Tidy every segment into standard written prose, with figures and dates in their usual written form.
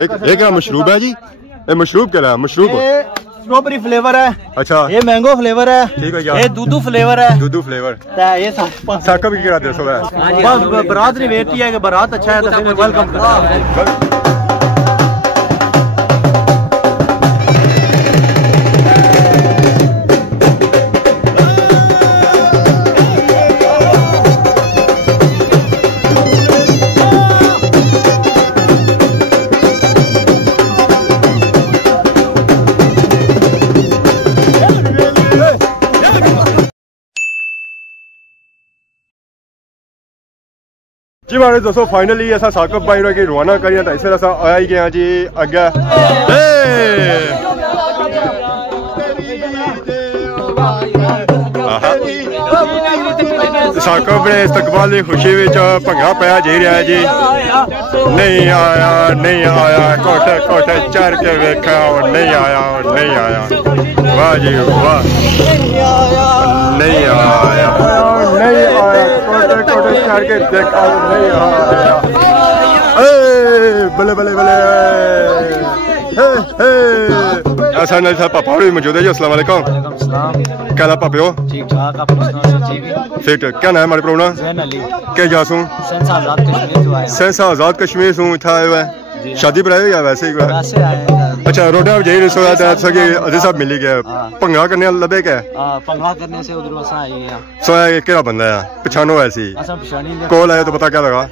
एक मशरूब है जी, ये मशरूब क्या है? मशरूब स्ट्रॉबेरी फ्लेवर है। अच्छा, ये मैंगो फ्लेवर है। ठीक है, ये दूधू फ्लेवर है। दूधू फ्लेवर ये साकब की क्या सो है? बारात ने वेट किया है कि बारात अच्छा है तो वेलकम कर। जी मारे दोस्तों, फाइनली ऐसा साकब भाई की रवाना करिए तो इससे ऐसा आया ही गया जी अगे। साकब ने इस्तकबाल की खुशी में भंगा पाया जी रहा है जी। नहीं आया, नहीं आया, कोठे कोठे चढ़ के वेखा और नहीं आया, और नहीं आया। वाह जी वाह, नहीं आया, नहीं आया, कोठे कोठे चढ़ के देखा और नहीं आया। बले बले बले ऐसा नहीं था। पापा भी मौजूद है जी। अस्सलाम वालेकुम। क्या नाम पापे हो? ठीक ठाक, आप फिट क्या नाम है हमारे प्रोग्राम? क्या जासूं? सेंसा आजाद कश्मीर से इतना आया हुआ है। शादी पर आए हो या वैसे ही? अच्छा, रोटा यही सोया था कि अजय साहब मिली गया भंगा करने लबे क्या? भंगा करने से उधर सोया केड़ा बंदा है पछानो ऐसी कॉल आया तो पता क्या लगा?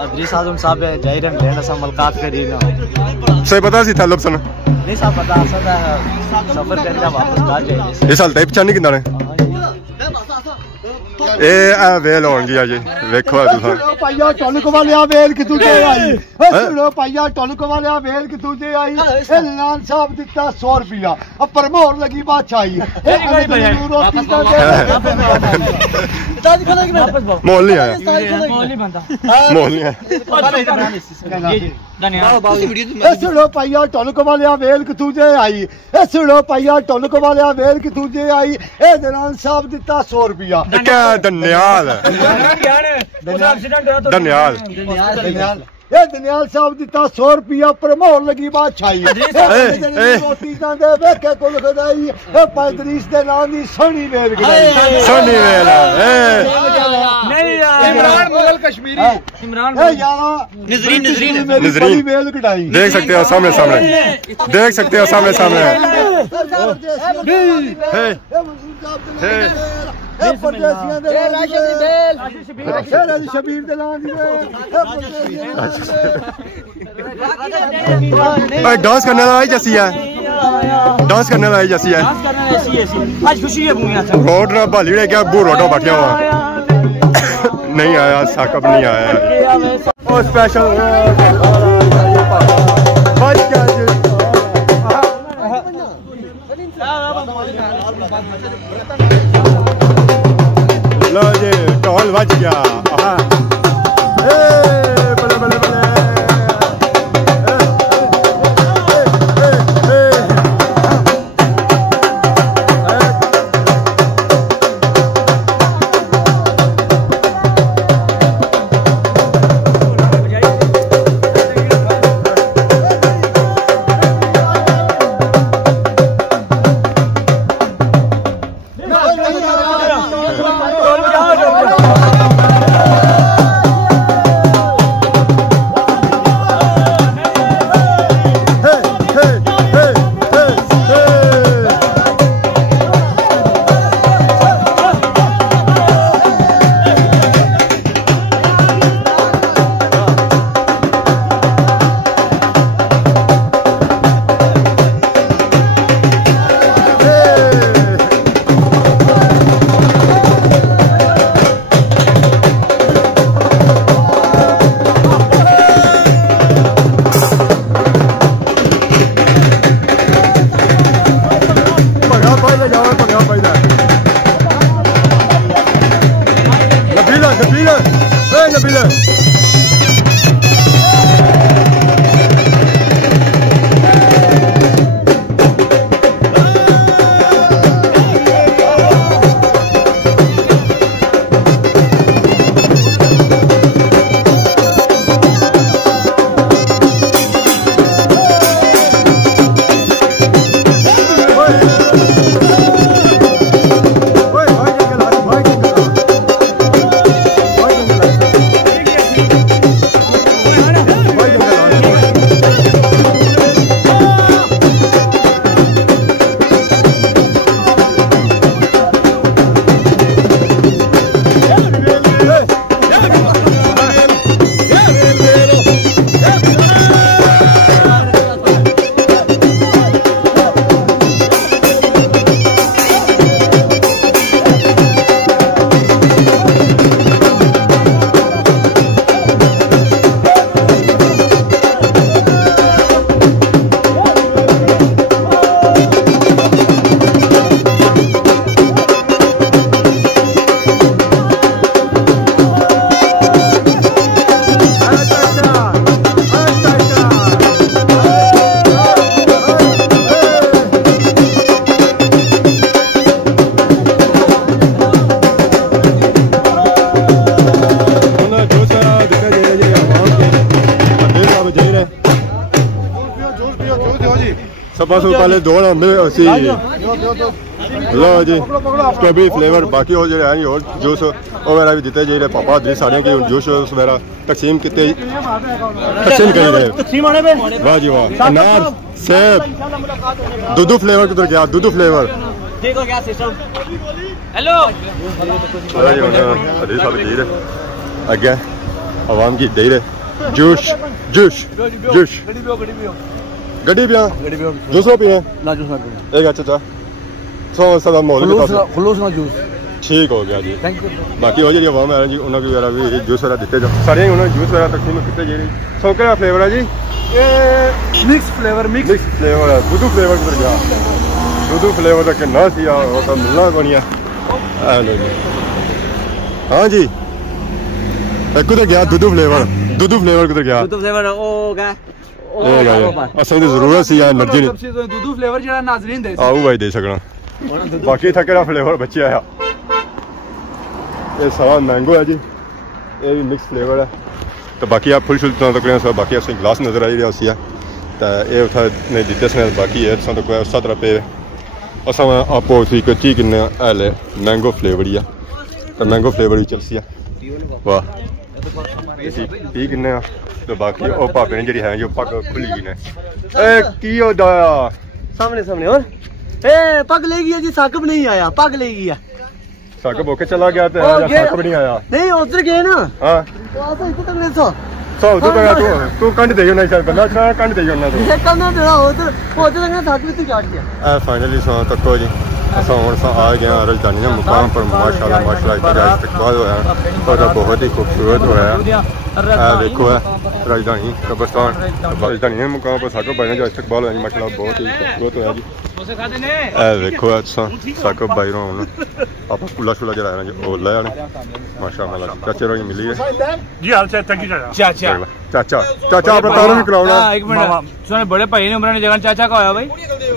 अदरीस आजम साहब जाहिर है मिले ना मुलाकात करी ना सही पता सी तालब सन नहीं साहब पता सफर करके वापस आ जाए। इस हाल टाइप पछानी किंदा ने ए वेल होंगी जी। वेखो तुसा पाइया टोलक वाले वेल कि तुझे आई सुनो पाइया टोलक वाले वेल कि तुझे आई ए नान साहब दिता 100 रुपया अब परमोर लगी बादशाही मोल नहीं आया, मोल नहीं आया। सुनो पाइया टोलक वाले वेल कि तुझे आई ए सुनो पाइया टोलक वाले वेल कि तुझे आई ए नान साहब दिता 100 रुपया। धन्यवाद धन्यवाद ये दनियाल साहब दिता 100 रुपया परमोर लगी बादशाही रोटी दे वेखे कुल खदाई ए पैदरीस दे नाम दी सोनी वेल गई सोनी वेल नहीं इमरान मुगल कश्मीरी इमरान ए यारा नजरीन वेल कटाई देख सकते हो सामने सामने, देख सकते हो सामने सामने। डांस करने वाला जैसी है, डांस करने वाला जैसी है। आज खुशी है रोड ना भाली ने क्या बू रोडो बैठा हुआ नहीं आया, साकब नहीं आया। और स्पेशल लो जी ढोल बज गया। बले बले बले सब से पहले दो असी लो जी स्ट्रॉबेरी फ्लेवर बाकी हो जाए और जूस वगैरह भी दिते जाइए पापा दी सारे की जूस वगैरह तकसीम किते तकसीम करी रहे वाह जी वाह अनार सेब दूधू फ्लेवर किधर गया दूधू फ्लेवर देखो क्या सिस्टम हेलो अगे आवाम की दे रहे जूस जूस जूस गड्डी पिया जूस पिए एक अच्छा 100 का मोल खलूस ना जूस ठीक हो गया जी थैंक यू बाकी हो जी आवाम है जी उन्होंने वगैरह भी जूस वगैरह दिते जाओ सारे उन्होंने जूस वगैरह तकसीम किते जी सौके का फ्लेवर है जी ये मिक्स फ्लेवर मिक्स फ्लेवर है दूधू फ्लेवर किधर गया दूधू फ्लेवर का कितना सी वो तो मिलना कोनी है हाँ जी किधर गया दूधू फ्लेवर किधर गया दूधू फ्लेवर ओ क्या असल की जरूरत सी एनर्जी दूधू फ्लेवर जेड़ा नाज़रीन दे आओ भाई दे सकना बाकी था केड़ा फ्लेवर बच्चे आया ये सारा मैंगो है जी ये भी मिक्स फ्लेवर है तो बाकी आप फुल शुल तो करें सब बाकी असली ग्लास नजर आई रहा सी तो ये उठा नहीं दिते सने बाकी है तो कोई उस तरह पे असा आपो सी कच्ची किन्ने हले मैंगो फ्लेवर ही है तो मैंगो फ्लेवर ही चलसी है वाह पी किन्ने तो बाकी ओ भापे ने जी है जो पग खुली गई ने ए की होदा सामने सामने और ए पग ले गया जी साकब नहीं आया पग ले गया साकब होके चला गया तो साकब नहीं आया नहीं उधर गए ना हां तो आसा इतने तक नहीं सो तो तू कंड देयो ना सर बंदा छा कंड देयो ना तू ये कंड देना उधर ना साकब से काट दिया ए फाइनली सो तको जी असा हुन सा आ गया राजधानी के मुकाम पर माशाल्लाह इतना इस्तकबाल होया और बहुत ही खूबसूरत होया देखो है राजधानी कब्रिस्तान राजधानी के मुकाम पर साकब भाई ने जो इस्तकबाल होया माशाल्लाह बहुत ही खूबसूरत होया जी देखो साकब भाई रो आप कुला शुला जरा जी ओ ले आने माशाल्लाह चाचा रो मिली है जी हाल चाचा चाचा चाचा चाचा आप तारो भी कराओ ना एक मिनट सुने बड़े भाई ने उम्र ने जगह चाचा का होया भाई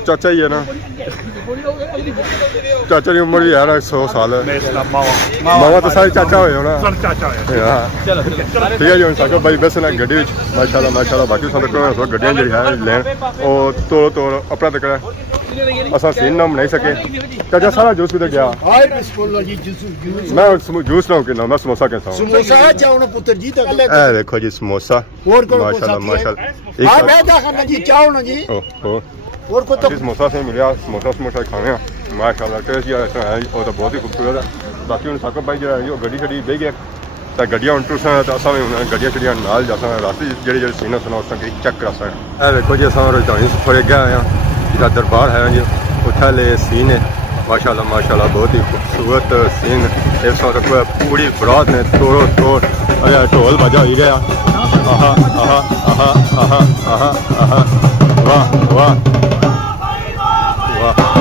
चाचा ही है ना चाचा की उम्र भी है 100 साल मावा तो सारे चाचा हुए हो ना ठीक है जी साकब भाई बस ना गड्डी माशाल्लाह बाकी गड्डियां जी है लैन और तोड़ अपना तक असा सीन ना बनाई सके चाचा सारा जूस किधर गया मैं जूस ना कि मैं समोसा कहता हूँ देखो जी समोसा माशाल्लाह समोसा से मिला समोसा खाने माशाल्लाह टेस्ट है और तो बहुत ही खूबसूरत है बाकी हम साकब भाई जो गड्डी शड्डी बह गया तो गड्डियां उन टूरसा तो असा गड्डियां शड्डियां नाल जासा रास्ते जेह्ड़े सीन सुना उस चेक करा सकते देखो जी अस राजधानी थोड़े गए आए जिसका दरबार है जी उत्थे ले सीन है माशाल्लाह बहुत ही खूबसूरत सीन एक सौ पूरी बरात ने तोड़ो तोड़ अरे ढोल बजा ही गया आहा आहा आहा आहा आहा आहा वाह वाह वाह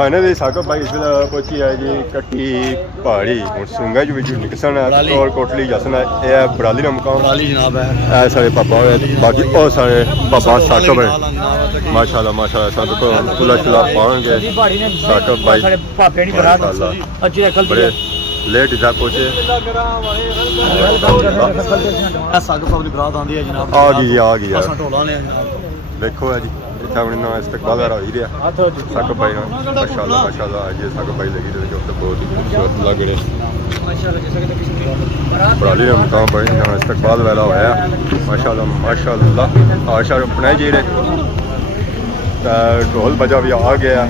थाने दे साकब भाई इस वेले पहुंची है जी कट्टी पहाड़ी हुन सुंगा जो विच निकसन है और कोटली जसन है ये बराली का मुकाम बराली जनाब है ऐ सारे पापा होए बाकी और सारे पापा साकब है माशाल्लाह माशाल्लाह सब तो खुला चला पाएंगे साकब भाई सारे पापे नहीं बरात अच्छी रखल बड़े लेट इधर पहुंचे साकब साहब की बरात आंदी है जनाब आ गई असां ढोला ने देखो है जी इतना ना इस्तकबाल हो ही रहा साकब भाई ना माशाल्लाह आज ये साकब भाई लगी जो तो बहुत खूबसूरत लग रहे बराली ने मुकाम भाई ना इस्तकबाल वाला होया माशाल्लाह आशा अपने जी रहे ढोल बजा भी आ गया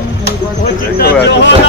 देखो है